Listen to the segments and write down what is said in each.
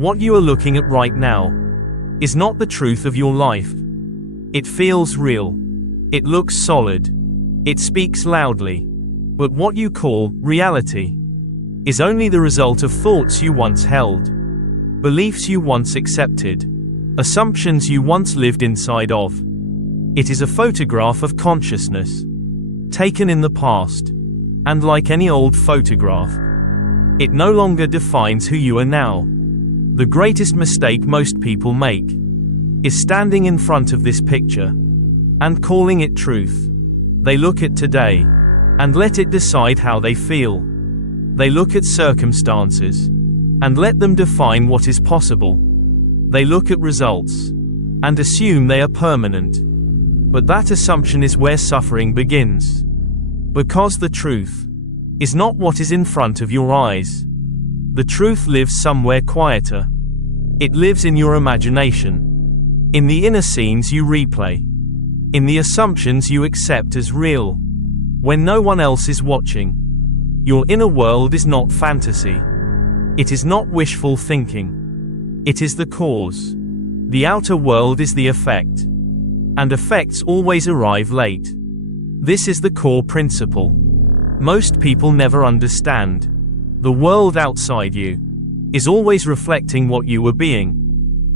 What you are looking at right now is not the truth of your life. It feels real. It looks solid. It speaks loudly. But what you call reality is only the result of thoughts you once held, beliefs you once accepted, assumptions you once lived inside of. It is a photograph of consciousness, taken in the past, and like any old photograph, it no longer defines who you are now. The greatest mistake most people make is standing in front of this picture and calling it truth. They look at today and let it decide how they feel. They look at circumstances and let them define what is possible. They look at results and assume they are permanent. But that assumption is where suffering begins. Because the truth is not what is in front of your eyes. The truth lives somewhere quieter. It lives in your imagination, in the inner scenes you replay, in the assumptions you accept as real, when no one else is watching. Your inner world is not fantasy. It is not wishful thinking. It is the cause. The outer world is the effect. And effects always arrive late. This is the core principle. Most people never understand. The world outside you is always reflecting what you were being.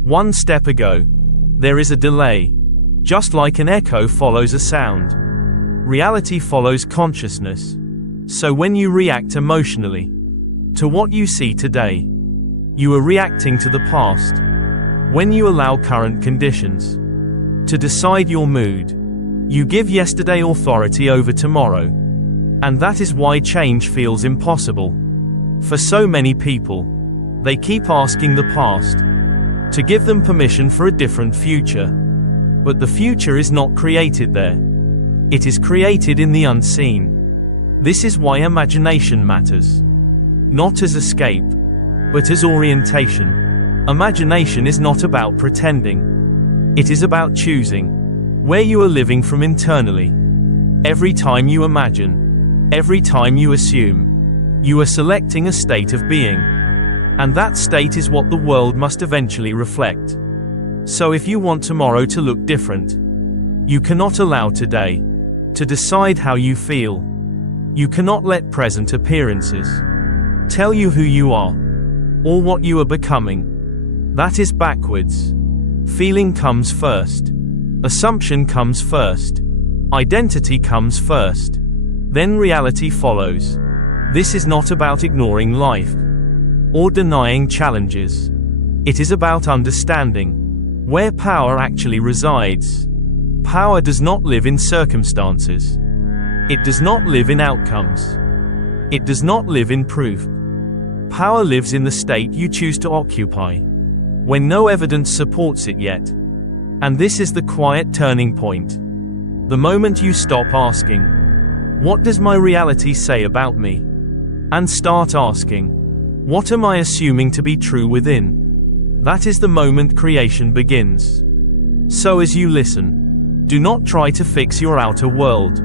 One step ago. There is a delay. Just like an echo follows a sound. Reality follows consciousness. So when you react emotionally to what you see today, you are reacting to the past. When you allow current conditions to decide your mood, you give yesterday authority over tomorrow. And that is why change feels impossible. For so many people, they keep asking the past to give them permission for a different future. But the future is not created there. It is created in the unseen. This is why imagination matters. Not as escape, but as orientation. Imagination is not about pretending. It is about choosing where you are living from internally. Every time you imagine, every time you assume, you are selecting a state of being. And that state is what the world must eventually reflect. So if you want tomorrow to look different, you cannot allow today to decide how you feel. You cannot let present appearances tell you who you are or what you are becoming. That is backwards. Feeling comes first. Assumption comes first. Identity comes first. Then reality follows. This is not about ignoring life or denying challenges. It is about understanding where power actually resides. Power does not live in circumstances. It does not live in outcomes. It does not live in proof. Power lives in the state you choose to occupy, when no evidence supports it yet. And this is the quiet turning point. The moment you stop asking, "What does my reality say about me?" and start asking, "What am I assuming to be true within?" That is the moment creation begins. So as you listen, do not try to fix your outer world.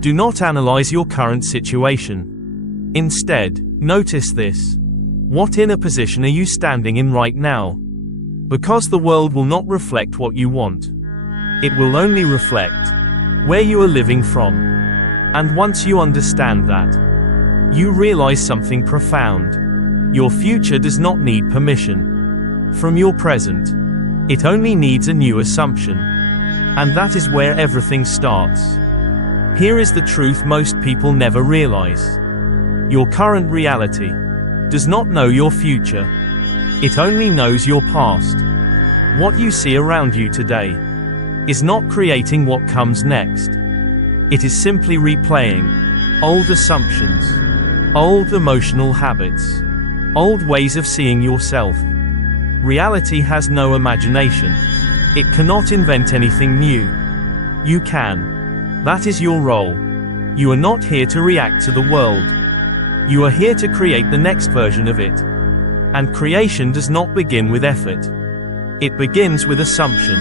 Do not analyze your current situation. Instead, notice this. What inner position are you standing in right now? Because the world will not reflect what you want. It will only reflect where you are living from. And once you understand that, you realize something profound. Your future does not need permission from your present. It only needs a new assumption. And that is where everything starts. Here is the truth most people never realize. Your current reality does not know your future. It only knows your past. What you see around you today is not creating what comes next. It is simply replaying old assumptions, old emotional habits, old ways of seeing yourself. Reality has no imagination. It cannot invent anything new. You can. That is your role. You are not here to react to the world. You are here to create the next version of it. And creation does not begin with effort. It begins with assumption.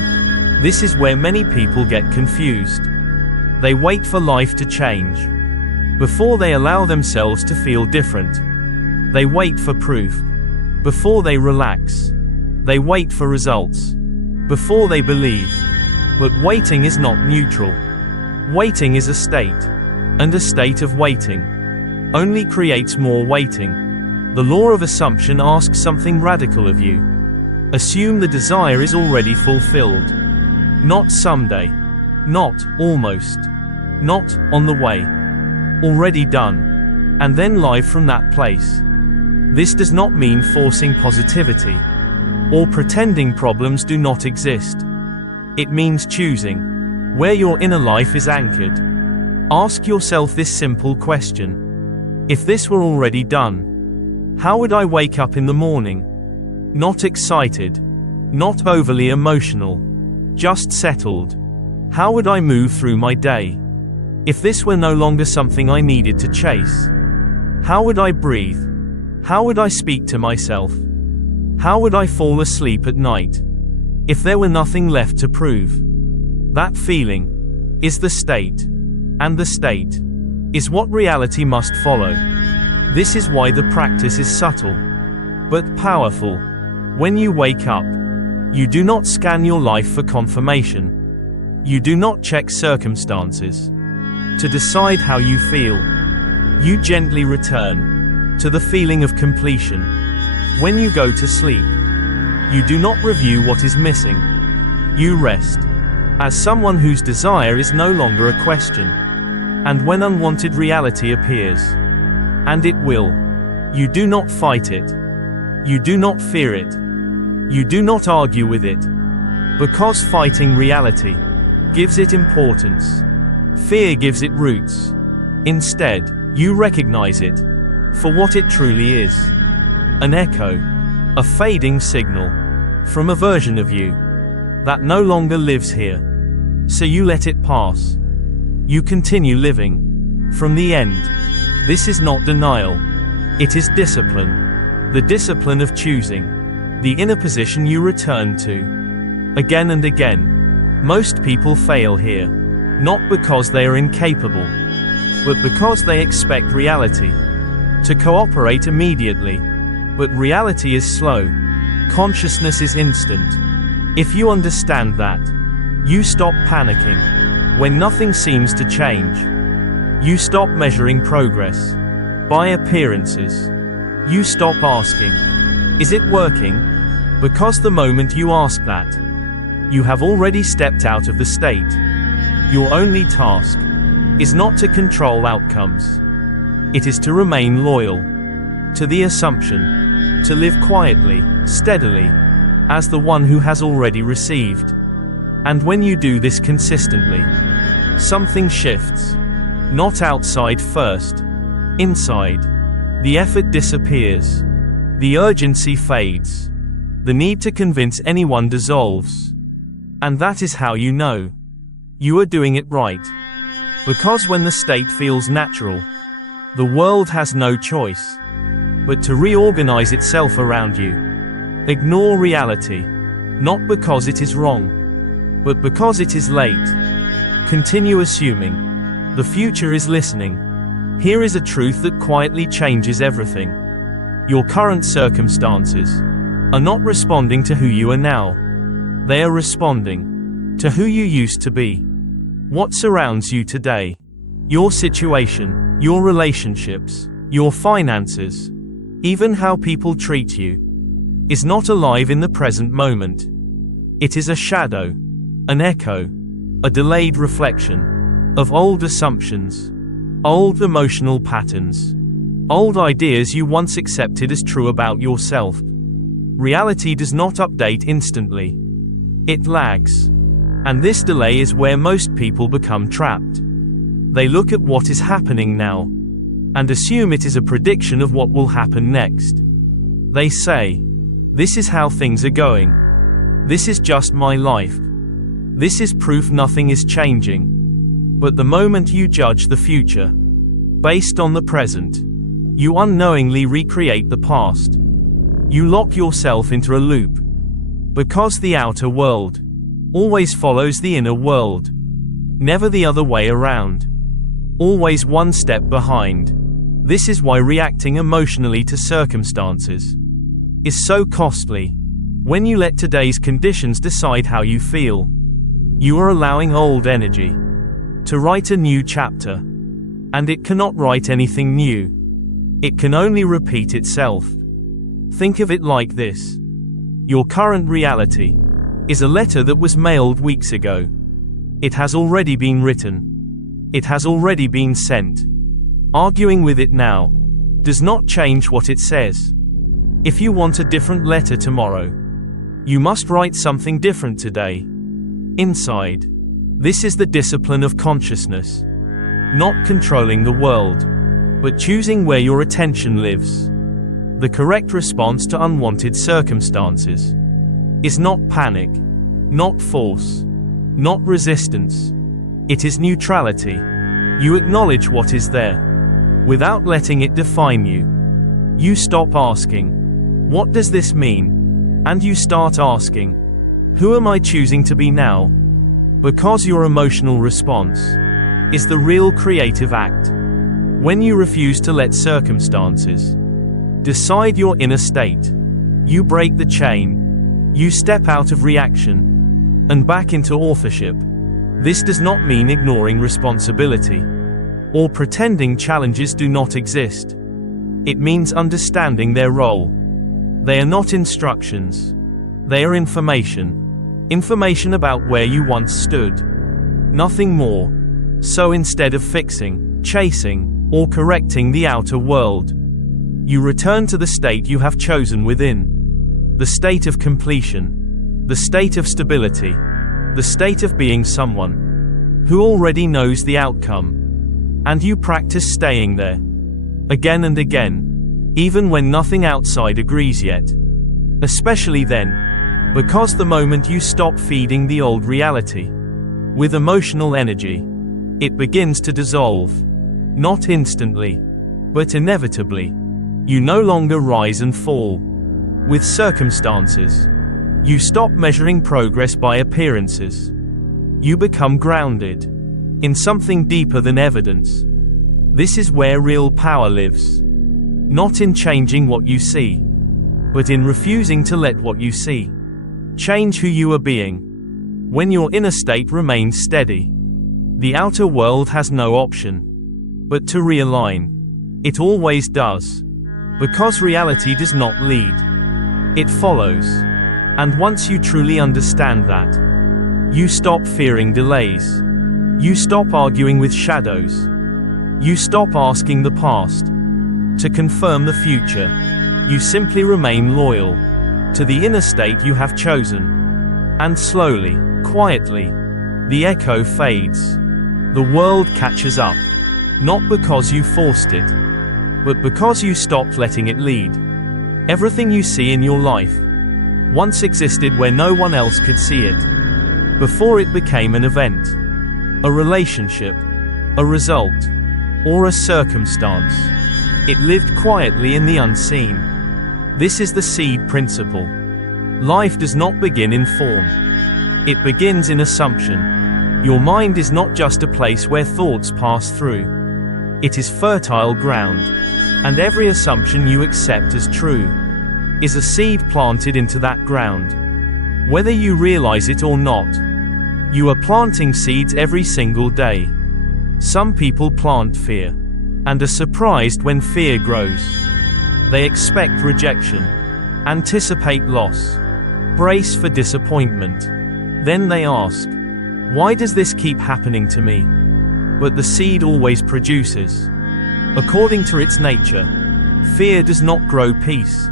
This is where many people get confused. They wait for life to change before they allow themselves to feel different. They wait for proof Before they relax, they wait for results. Before they believe. But waiting is not neutral. Waiting is a state. And a state of waiting only creates more waiting. The law of assumption asks something radical of you. Assume the desire is already fulfilled. Not someday. Not almost. Not on the way. Already done. And then live from that place. This does not mean forcing positivity or pretending problems do not exist. It means choosing where your inner life is anchored. Ask yourself this simple question. If this were already done, how would I wake up in the morning? Not excited. Not overly emotional. Just settled. How would I move through my day? If this were no longer something I needed to chase, how would I breathe? How would I speak to myself? How would I fall asleep at night? If there were nothing left to prove. That feeling is the state. And the state is what reality must follow. This is why the practice is subtle, but powerful. When you wake up, you do not scan your life for confirmation. You do not check circumstances to decide how you feel. You gently return to the feeling of completion. When you go to sleep, you do not review what is missing. You rest as someone whose desire is no longer a question. And when unwanted reality appears, and it will, you do not fight it. You do not fear it. You do not argue with it. Because fighting reality gives it importance. Fear gives it roots. Instead, you recognize it for what it truly is. An echo. A fading signal from a version of you that no longer lives here. So you let it pass. You continue living from the end. This is not denial. It is discipline. The discipline of choosing the inner position you return to again and again. Most people fail here, not because they are incapable, but because they expect reality to cooperate immediately. But reality is slow. Consciousness is instant. If you understand that, you stop panicking when nothing seems to change. You stop measuring progress by appearances. You stop asking, is it working? Because the moment you ask that, you have already stepped out of the state. Your only task is not to control outcomes. It is to remain loyal to the assumption, to live quietly, steadily, as the one who has already received. And when you do this consistently, something shifts. Not outside first, inside. The effort disappears. The urgency fades. The need to convince anyone dissolves. And that is how you know you are doing it right. Because when the state feels natural, the world has no choice but to reorganize itself around you. Ignore reality, not because it is wrong, but because it is late. Continue assuming the future is listening. Here is a truth that quietly changes everything. Your current circumstances are not responding to who you are now. They are responding to who you used to be. What surrounds you today, your situation, your relationships, your finances, even how people treat you, is not alive in the present moment. It is a shadow, an echo, a delayed reflection of old assumptions, old emotional patterns, old ideas you once accepted as true about yourself. Reality does not update instantly. It lags. And this delay is where most people become trapped. They look at what is happening now and assume it is a prediction of what will happen next. They say, this is how things are going. This is just my life. This is proof nothing is changing. But the moment you judge the future based on the present, you unknowingly recreate the past. You lock yourself into a loop. Because the outer world always follows the inner world. Never the other way around. Always one step behind. This is why reacting emotionally to circumstances is so costly. When you let today's conditions decide how you feel, you are allowing old energy to write a new chapter. And it cannot write anything new. It can only repeat itself. Think of it like this. Your current reality is a letter that was mailed weeks ago. It has already been written. It has already been sent. Arguing with it now does not change what it says. If you want a different letter tomorrow, you must write something different today. Inside. This is the discipline of consciousness. Not controlling the world, but choosing where your attention lives. The correct response to unwanted circumstances is not panic, not force, not resistance. It is neutrality. You acknowledge what is there, without letting it define you. You stop asking, "What does this mean?" And you start asking, "Who am I choosing to be now?" Because your emotional response is the real creative act. When you refuse to let circumstances decide your inner state, you break the chain. You step out of reaction and back into authorship. This does not mean ignoring responsibility or pretending challenges do not exist. It means understanding their role. They are not instructions. They are information. Information about where you once stood. Nothing more. So instead of fixing, chasing, or correcting the outer world, you return to the state you have chosen within. The state of completion. The state of stability. The state of being someone who already knows the outcome. And you practice staying there. Again and again. Even when nothing outside agrees yet. Especially then. Because the moment you stop feeding the old reality with emotional energy, it begins to dissolve. Not instantly, but inevitably. You no longer rise and fall with circumstances. You stop measuring progress by appearances. You become grounded in something deeper than evidence. This is where real power lives. Not in changing what you see, but in refusing to let what you see change who you are being. When your inner state remains steady, the outer world has no option but to realign. It always does. Because reality does not lead, it follows. And once you truly understand that, you stop fearing delays. You stop arguing with shadows. You stop asking the past to confirm the future. You simply remain loyal to the inner state you have chosen. And slowly, quietly, the echo fades. The world catches up. Not because you forced it, but because you stopped letting it lead. Everything you see in your life once existed where no one else could see it. Before it became an event, a relationship, a result, or a circumstance. It lived quietly in the unseen. This is the seed principle. Life does not begin in form. It begins in assumption. Your mind is not just a place where thoughts pass through. It is fertile ground. And every assumption you accept as true is a seed planted into that ground. Whether you realize it or not, you are planting seeds every single day. Some people plant fear and are surprised when fear grows. They expect rejection, anticipate loss, brace for disappointment. Then they ask, "Why does this keep happening to me?" But the seed always produces. According to its nature, fear does not grow peace.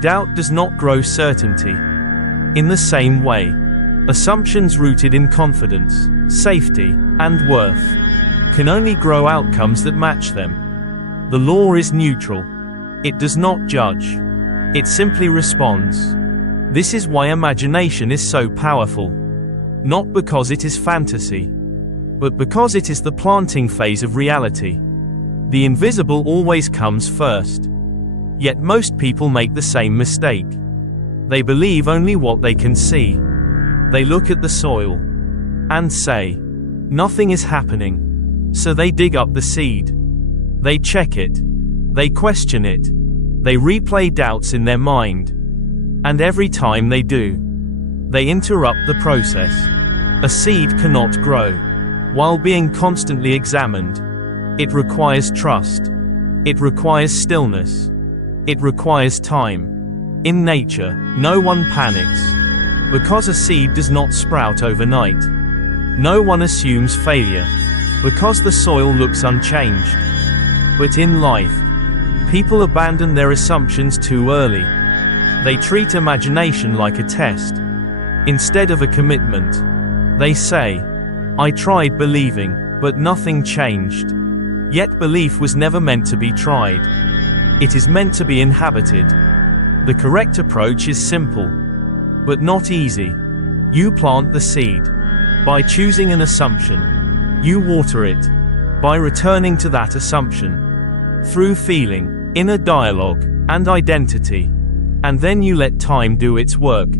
Doubt does not grow certainty. In the same way, assumptions rooted in confidence, safety, and worth can only grow outcomes that match them. The law is neutral. It does not judge. It simply responds. This is why imagination is so powerful. Not because it is fantasy, but because it is the planting phase of reality. The invisible always comes first. Yet most people make the same mistake. They believe only what they can see. They look at the soil and say, "Nothing is happening." So they dig up the seed. They check it. They question it. They replay doubts in their mind. And every time they do, they interrupt the process. A seed cannot grow while being constantly examined. It requires trust. It requires stillness. It requires time. In nature, no one panics. Because a seed does not sprout overnight. No one assumes failure. Because the soil looks unchanged. But in life, people abandon their assumptions too early. They treat imagination like a test, instead of a commitment. They say, "I tried believing, but nothing changed." Yet belief was never meant to be tried. It is meant to be inhabited. The correct approach is simple, but not easy. You plant the seed. By choosing an assumption, you water it. By returning to that assumption, through feeling, inner dialogue, and identity. And then you let time do its work,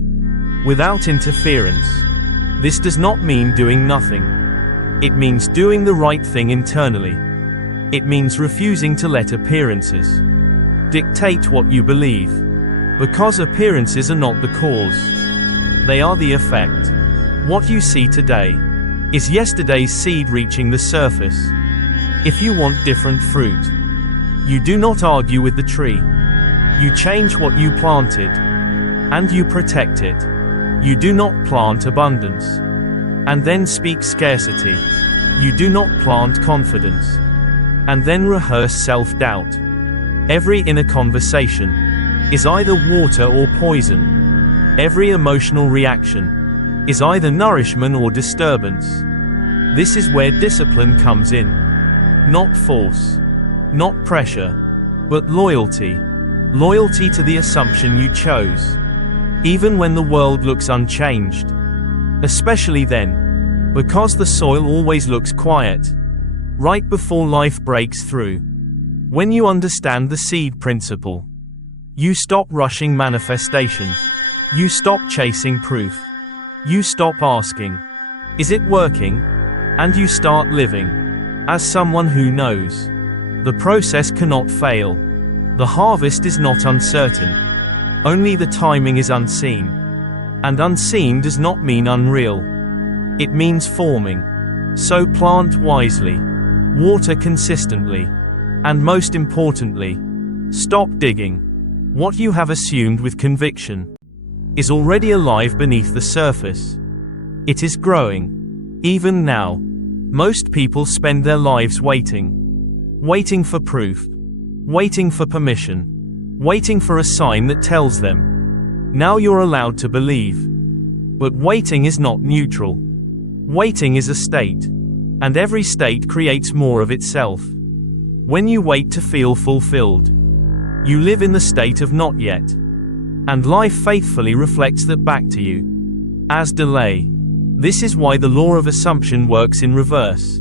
without interference. This does not mean doing nothing. It means doing the right thing internally. It means refusing to let appearances dictate what you believe. Because appearances are not the cause. They are the effect. What you see today is yesterday's seed reaching the surface. If you want different fruit, you do not argue with the tree. You change what you planted, and you protect it. You do not plant abundance, and then speak scarcity. You do not plant confidence, and then rehearse self-doubt. Every inner conversation is either water or poison. Every emotional reaction is either nourishment or disturbance. This is where discipline comes in. Not force, not pressure, but loyalty. Loyalty to the assumption you chose. Even when the world looks unchanged. Especially then. Because the soil always looks quiet. Right before life breaks through. When you understand the seed principle, you stop rushing manifestation. You stop chasing proof. You stop asking, "Is it working?" And you start living as someone who knows. The process cannot fail. The harvest is not uncertain. Only the timing is unseen. And unseen does not mean unreal. It means forming. So plant wisely. Water consistently. And most importantly, stop digging. What you have assumed with conviction is already alive beneath the surface. It is growing. Even now. Most people spend their lives waiting. Waiting for proof. Waiting for permission. Waiting for a sign that tells them, "Now you're allowed to believe." But waiting is not neutral. Waiting is a state. And every state creates more of itself. When you wait to feel fulfilled, you live in the state of not yet. And life faithfully reflects that back to you as delay. This is why the law of assumption works in reverse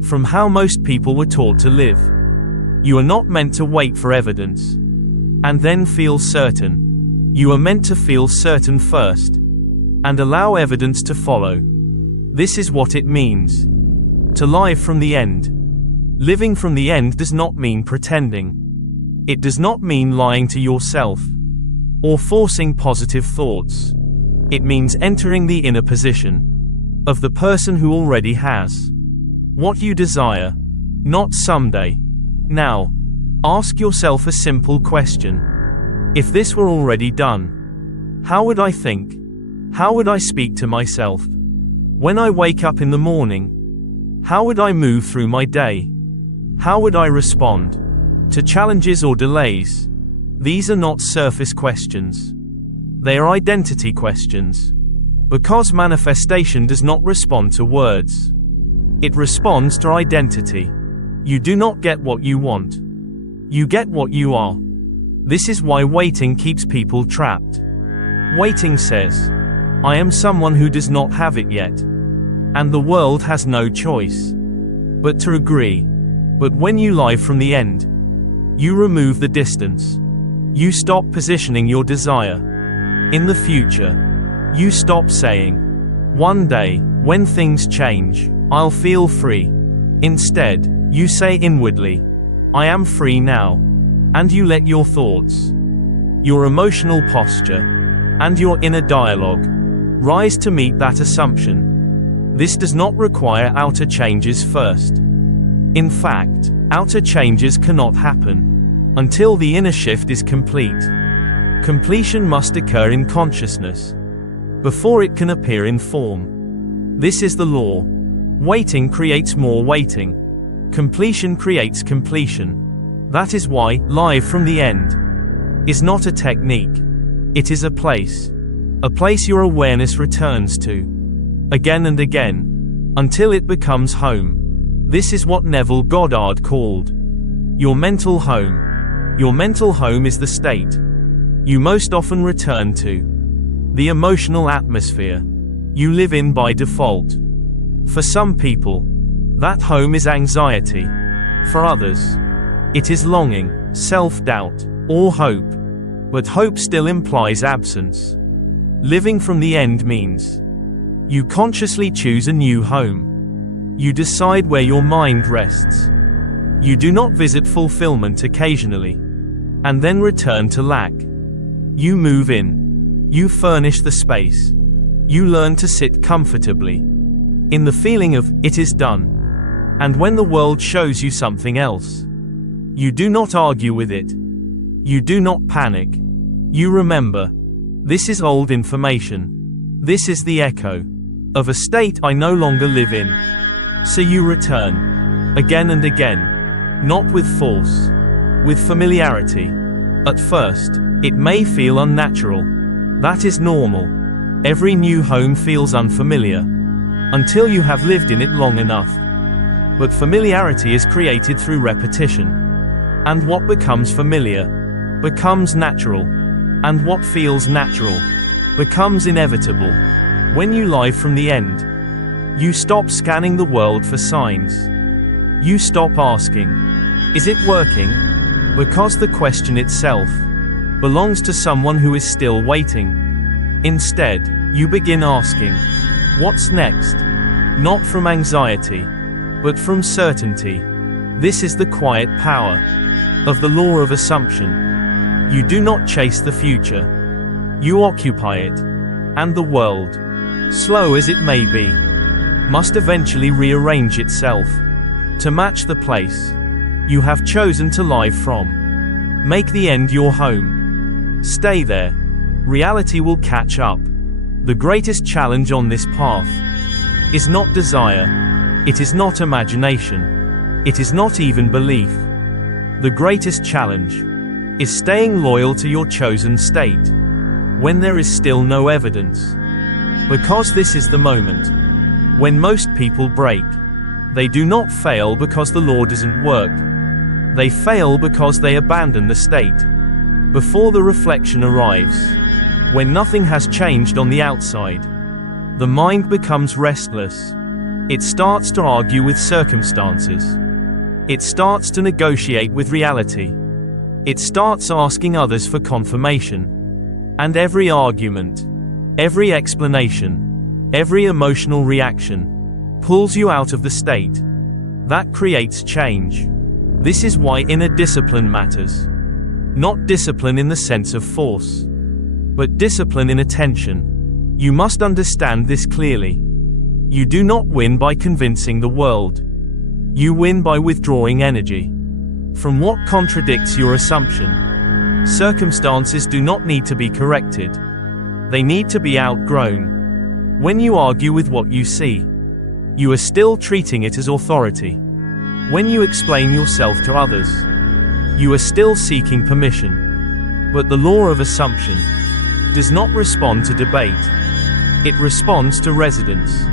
from how most people were taught to live. You are not meant to wait for evidence and then feel certain. You are meant to feel certain first and allow evidence to follow. This is what it means to live from the end. Living from the end does not mean pretending. It does not mean lying to yourself or forcing positive thoughts. It means entering the inner position of the person who already has what you desire, not someday. Now, ask yourself a simple question. If this were already done, how would I think? How would I speak to myself? When I wake up in the morning, how would I move through my day? How would I respond to challenges or delays? These are not surface questions. They are identity questions. Because manifestation does not respond to words. It responds to identity. You do not get what you want. You get what you are. This is why waiting keeps people trapped. Waiting says, "I am someone who does not have it yet." And the world has no choice but to agree. But when you live from the end, you remove the distance. You stop positioning your desire in the future. You stop saying, "One day, when things change, I'll feel free." Instead, you say inwardly, "I am free now." and you let your thoughts, your emotional posture, and your inner dialogue rise to meet that assumption. This does not require outer changes first. In fact, outer changes cannot happen until the inner shift is complete. Completion must occur in consciousness before it can appear in form. This is the law. Waiting creates more waiting. Completion creates completion. That is why Live from the End is not a technique. It is a place your awareness returns to again and again until it becomes home. This is what Neville Goddard called your mental home. Your mental home is the state you most often return to, the emotional atmosphere you live in by default. For some people, that home is anxiety. For others, it is longing, self-doubt, or hope. But hope still implies absence. Living from the end means you consciously choose a new home. You decide where your mind rests. You do not visit fulfillment occasionally and then return to lack. You move in. You furnish the space. You learn to sit comfortably in the feeling of, it is done. And when the world shows you something else, you do not argue with it. You do not panic. You remember. This is old information. This is the echo of a state I no longer live in. So you return again and again, not with force, with familiarity. At first, it may feel unnatural. That is normal. Every new home feels unfamiliar until you have lived in it long enough. But familiarity is created through repetition. And what becomes familiar becomes natural. And what feels natural becomes inevitable. When you Live from the End, you stop scanning the world for signs. You stop asking, is it working? Because the question itself belongs to someone who is still waiting. Instead, you begin asking, what's next? Not from anxiety, but from certainty. This is the quiet power of the law of assumption. You do not chase the future. You occupy it. And the world, slow as it may be, must eventually rearrange itself to match the place you have chosen to live from. Make the end your home. Stay there. Reality will catch up. The greatest challenge on this path is not desire. It is not imagination. It is not even belief. The greatest challenge is staying loyal to your chosen state when there is still no evidence. Because this is the moment when most people break. They do not fail because the law doesn't work. They fail because they abandon the state before the reflection arrives. When nothing has changed on the outside, the mind becomes restless. It starts to argue with circumstances. It starts to negotiate with reality. It starts asking others for confirmation. And every argument, every explanation, every emotional reaction pulls you out of the state. That creates change. This is why inner discipline matters. Not discipline in the sense of force, but discipline in attention. You must understand this clearly. You do not win by convincing the world. You win by withdrawing energy from what contradicts your assumption. Circumstances do not need to be corrected. They need to be outgrown. When you argue with what you see, you are still treating it as authority. When you explain yourself to others, you are still seeking permission. But the law of assumption does not respond to debate. It responds to resonance.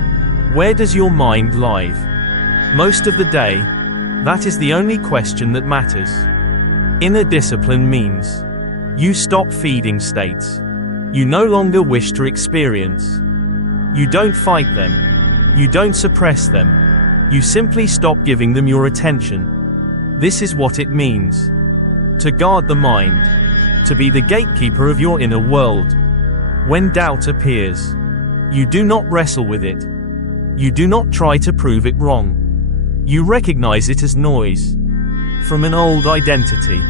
Where does your mind live? Most of the day, that is the only question that matters. Inner discipline means you stop feeding states you no longer wish to experience. You don't fight them. You don't suppress them. You simply stop giving them your attention. This is what it means to guard the mind, to be the gatekeeper of your inner world. When doubt appears, you do not wrestle with it. You do not try to prove it wrong. You recognize it as noise from an old identity.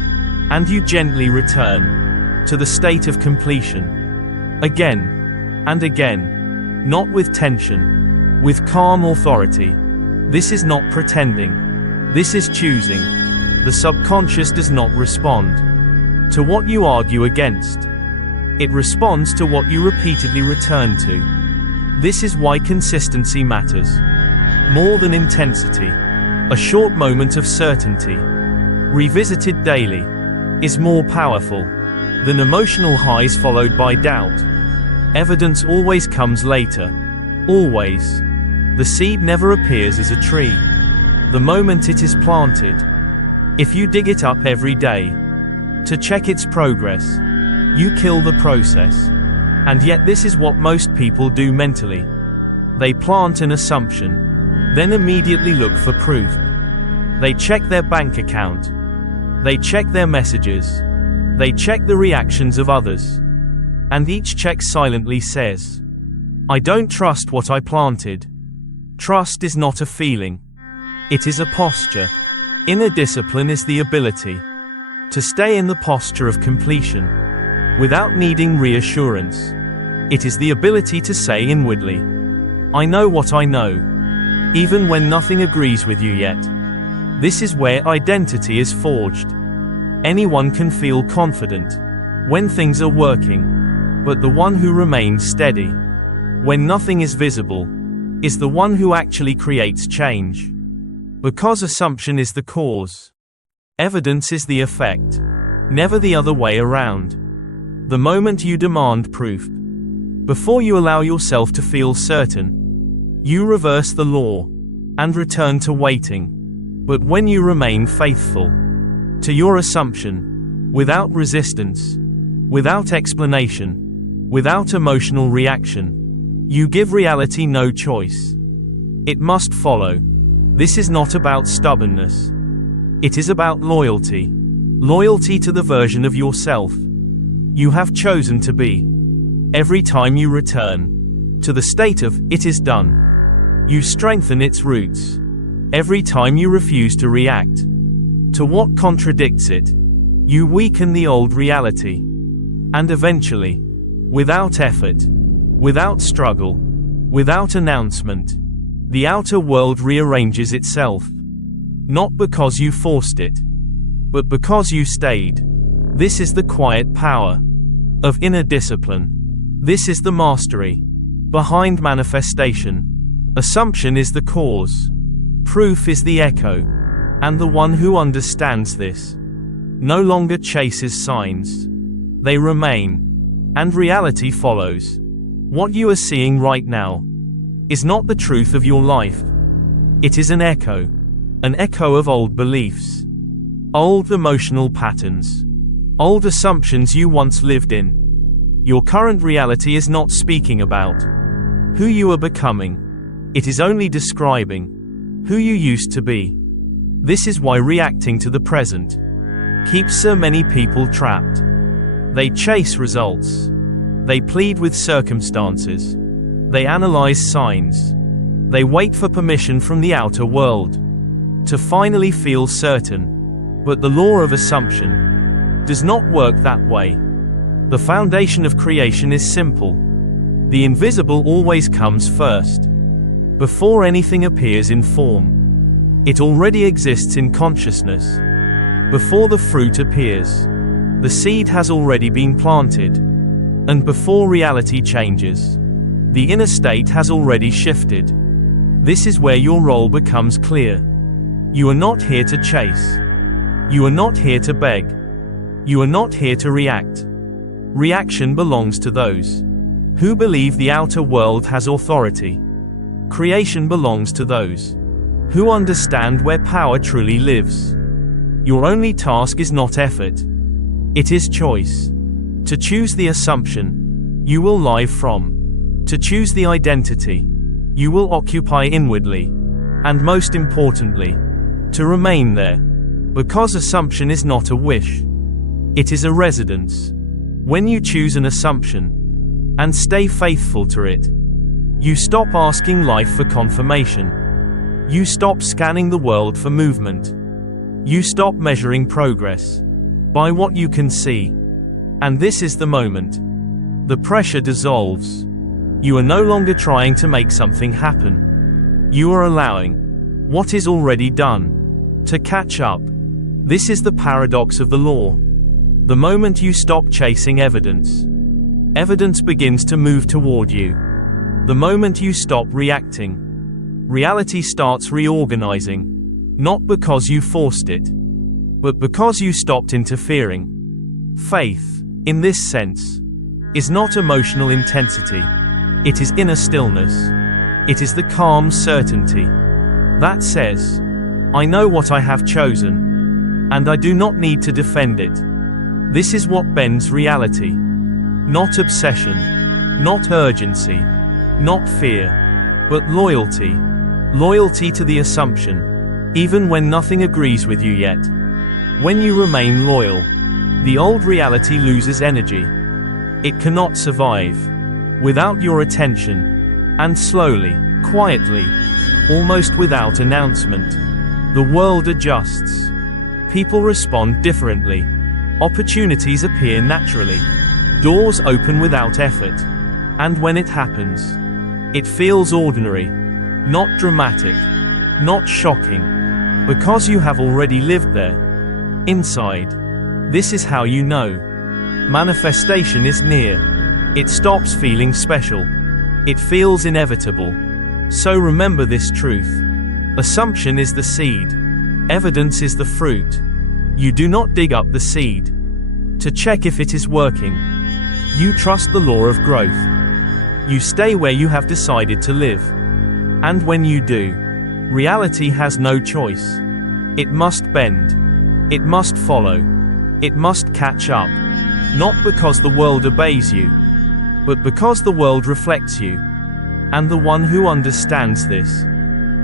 and you gently return to the state of completion. Again and again, not with tension, with calm authority. This is not pretending. This is choosing. The subconscious does not respond to what you argue against. It responds to what you repeatedly return to. This is why consistency matters more than intensity. A short moment of certainty, revisited daily, is more powerful than emotional highs followed by doubt. Evidence always comes later. Always. The seed never appears as a tree the moment it is planted. If you dig it up every day to check its progress, you kill the process. And yet this is what most people do mentally. They plant an assumption, then immediately look for proof. They check their bank account. They check their messages. They check the reactions of others. And each check silently says, I don't trust what I planted. Trust is not a feeling. It is a posture. Inner discipline is the ability to stay in the posture of completion without needing reassurance. It is the ability to say inwardly, I know what I know, even when nothing agrees with you yet. This is where identity is forged. Anyone can feel confident when things are working, but the one who remains steady when nothing is visible is the one who actually creates change. Because assumption is the cause, evidence is the effect, never the other way around. The moment you demand proof, before you allow yourself to feel certain, you reverse the law and return to waiting. But when you remain faithful to your assumption, without resistance, without explanation, without emotional reaction, you give reality no choice. It must follow. This is not about stubbornness. It is about loyalty. Loyalty to the version of yourself you have chosen to be. Every time you return to the state of, it is done, you strengthen its roots. Every time you refuse to react to what contradicts it, you weaken the old reality. And eventually, without effort, without struggle, without announcement, the outer world rearranges itself. Not because you forced it, but because you stayed. This is the quiet power of inner discipline. This is the mastery behind manifestation. Assumption is the cause. Proof is the echo. And the one who understands this no longer chases signs. They remain. And reality follows. What you are seeing right now is not the truth of your life. It is an echo of old beliefs, old emotional patterns, old assumptions you once lived in. Your current reality is not speaking about who you are becoming. It is only describing who you used to be. This is why reacting to the present keeps so many people trapped. They chase results. They plead with circumstances. They analyze signs. They wait for permission from the outer world to finally feel certain. But the law of assumption does not work that way. The foundation of creation is simple. The invisible always comes first. Before anything appears in form, it already exists in consciousness. Before the fruit appears, the seed has already been planted. And before reality changes, the inner state has already shifted. This is where your role becomes clear. You are not here to chase. You are not here to beg. You are not here to react. Reaction belongs to those who believe the outer world has authority. Creation belongs to those who understand where power truly lives. Your only task is not effort. It is choice. To choose the assumption you will live from. To choose the identity you will occupy inwardly. And most importantly, to remain there. Because assumption is not a wish. It is a residence. When you choose an assumption and stay faithful to it, you stop asking life for confirmation. You stop scanning the world for movement. You stop measuring progress by what you can see. And this is the moment. The pressure dissolves. You are no longer trying to make something happen. You are allowing what is already done to catch up. This is the paradox of the law. The moment you stop chasing evidence, evidence begins to move toward you. The moment you stop reacting, reality starts reorganizing. Not because you forced it, but because you stopped interfering. Faith, in this sense, is not emotional intensity. It is inner stillness. It is the calm certainty that says, I know what I have chosen, and I do not need to defend it. This is what bends reality. Not obsession, not urgency, not fear, but loyalty. Loyalty to the assumption, even when nothing agrees with you yet. When you remain loyal, the old reality loses energy. It cannot survive without your attention. And slowly, quietly, almost without announcement, the world adjusts. People respond differently. Opportunities appear naturally. Doors open without effort. And when it happens, it feels ordinary, not dramatic, not shocking, because you have already lived there. Inside. This is how you know manifestation is near. It stops feeling special. It feels inevitable. So remember this truth. Assumption is the seed. Evidence is the fruit. You do not dig up the seed to check if it is working. You trust the law of growth. You stay where you have decided to live. And when you do, reality has no choice. It must bend. It must follow. It must catch up. Not because the world obeys you, but because the world reflects you. And the one who understands this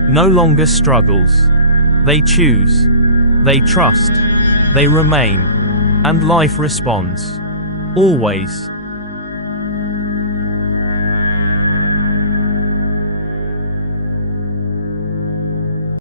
no longer struggles. They choose. They trust. They remain. And life responds. Always.